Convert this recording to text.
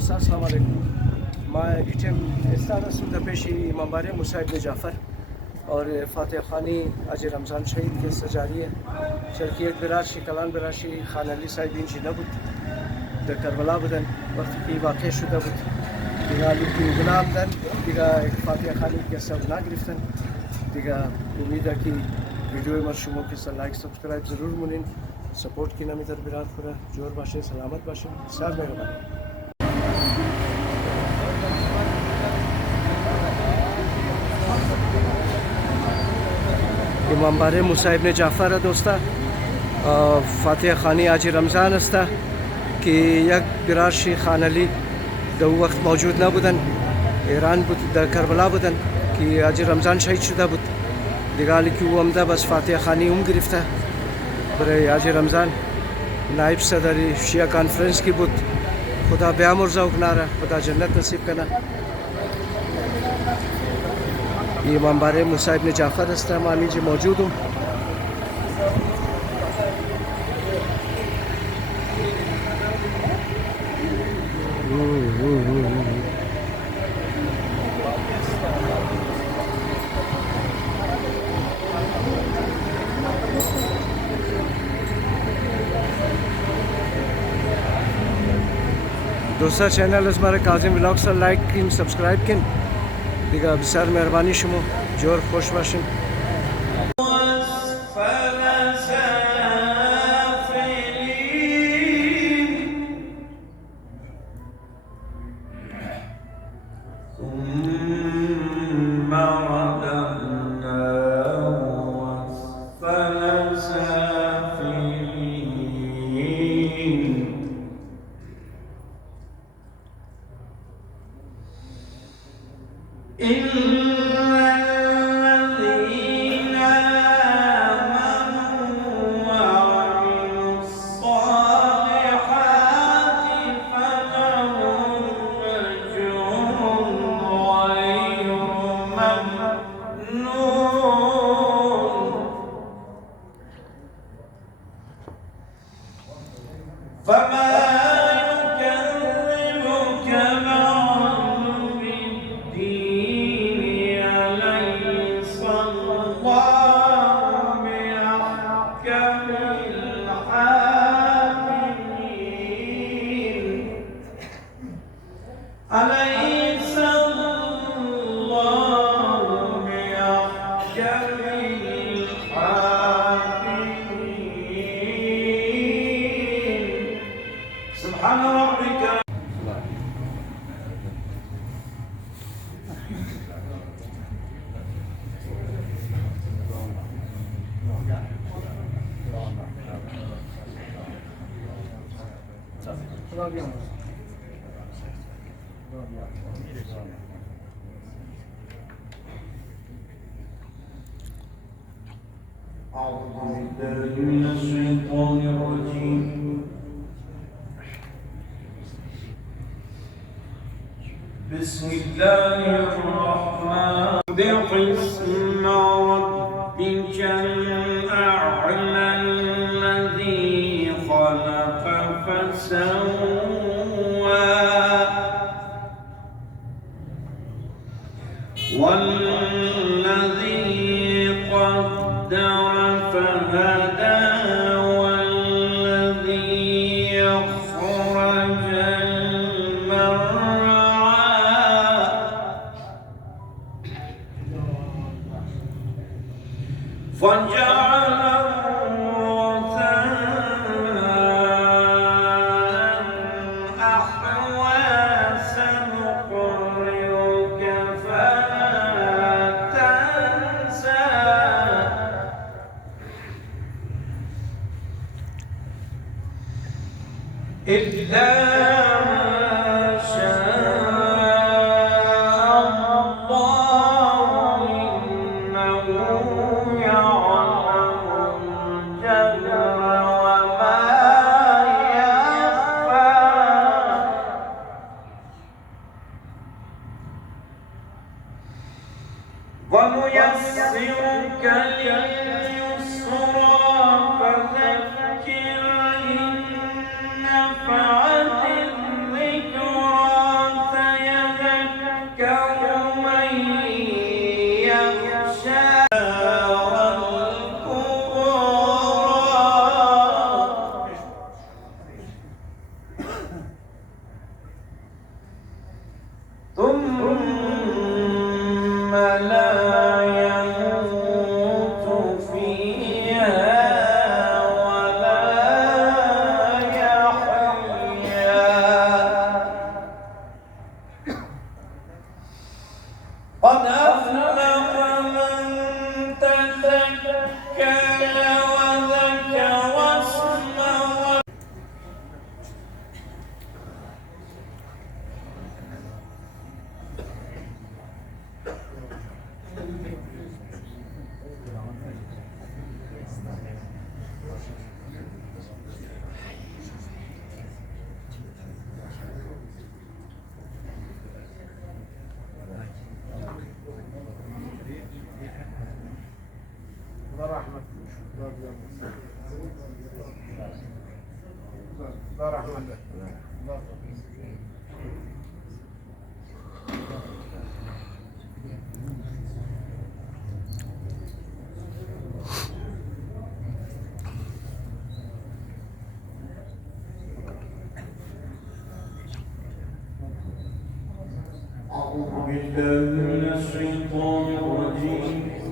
دوستان السلام علیکم. ما ایتم استاد سود پیشی منبر موسی ابن جعفر और फातिह खानी आज रमज़ान शहीद के सजारी है चलकी एक बिराशी कलान बिराशी खान अली साहिब इंची नबुत द करबला बदन वक्त की वाक़े शुदा बुत दिगा लुकी गुलाम दन दिगा एक फातिह खानी के सब ना गिरफ्तन दिगा उम्मीद है कि वीडियो मशरूमों के साथ लाइक सब्सक्राइब ज़रूर मुनिन सपोर्ट की नामी तरबिरात पूरा जोर बाशे सलामत बाशे साल मेहरबानी منبر موسی ابن جعفر دوستا فاتح خانی आज رمضان است که یک براشی خان علی در وقت موجود نبودن ایران بود در کربلا بودن که आज رمضان شهید شده بود دیگه حالی که او همده بس فاتح خانی گرفته برای आज رمضان نایب صدر شیعه کانفرنس کی بود خدا بیامرزه و کناره خدا جنت نصیب کنه ये मंबर मूसी इब्न जाफ़र است मैं नीचे मौजूद हूँ دوستا चैनल हमारे काजिम व्लॉग्स लाइक किन सब्सक्राइब किन دیگه بسیار مهربانی شما جور خوش باشین أعوذ بالله من الشيطان الرجيم بسم الله الرحمن بقسم ربك الأعلى الذي خلق فسوى والذي قدر فهدى والذي أخرج المرعى فجعله غثاء أحوى سنقرئك فلا تنسى إلا ما شاء الله إنه يعلم الجهر وما يخفى ونيسرك لليسرى فذكر إن نفعت الذكرى لا يموت فيها ولا يحيا قد أفلح من تزكى وذكر اسم أعوذ بالله من الشيطان الرجيم